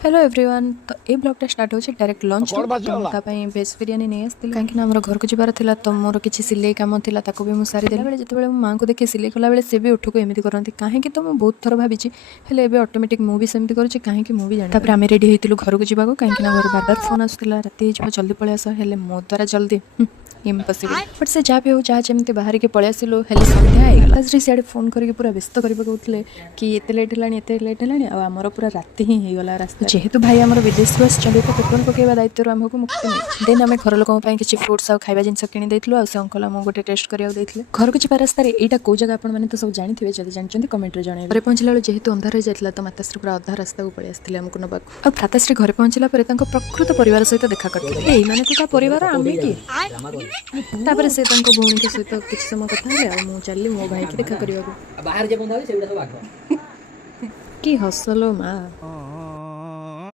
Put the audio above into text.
Hello everyone. तो ये ब्लॉगटा start होचे डायरेक्ट लंच तो वेज बिरियानी नहीं आसती कहीं आम घर को जबार था तो मोर किसी सिलाई कम था ताको भी मुझे सारी देला जो माँ को देखिए सिलाई कला बेले से भी उठू को एमती करती कहीं तो मुझे बहुत थर भावी हेल्ले एवं ऑटोमेटिक मुझे सेमती करुँच कहीं मुझे जानी आम रेडी होती घर को जावाक कहीं घर बार बार फोन आसूला राति जल्दी पलि आस हेल्ले मो द्वारा जल्दी इम्पॉसिबल बट से जहाँ भी हो जहाँ जमी बाहर के पलि आसिलु हेल्ले संध्या होगा सियाड़े फोन करके पूरा व्यस्त करके कहते कि एत लेट है आमर पूरा राति ही होगला रास्ता जेहेतु भाई आम विदेश आसते तो पेट्रोल पकड़ा दायित्व आमको मुक्ति मिली देन आम घर लोक किसी फ्रुट्स और खाଇବା जिन किणी देलु से अंकल आम गोटे टेस्ट करने देते घर को जा रास्तार यहाँ कौ जगह आपने तो सब जानते जब जानते कमेंट जन घर पहुँचला बेलू जेहेतु अंधार हो जाता तो माताश्री पूरा अधा रास्ता को पलि आसते आमको नवा और भ्राताश्री घर पहुँचला प्रकृत परिवार सहित देखा करते ये तो परिवार आम किए से भौणी के सहित किसी समय कथा मुझे चलि मो भाई की देखा करने बाहर जे बंदा होय सेउडा सब आठ कि हसलो माँ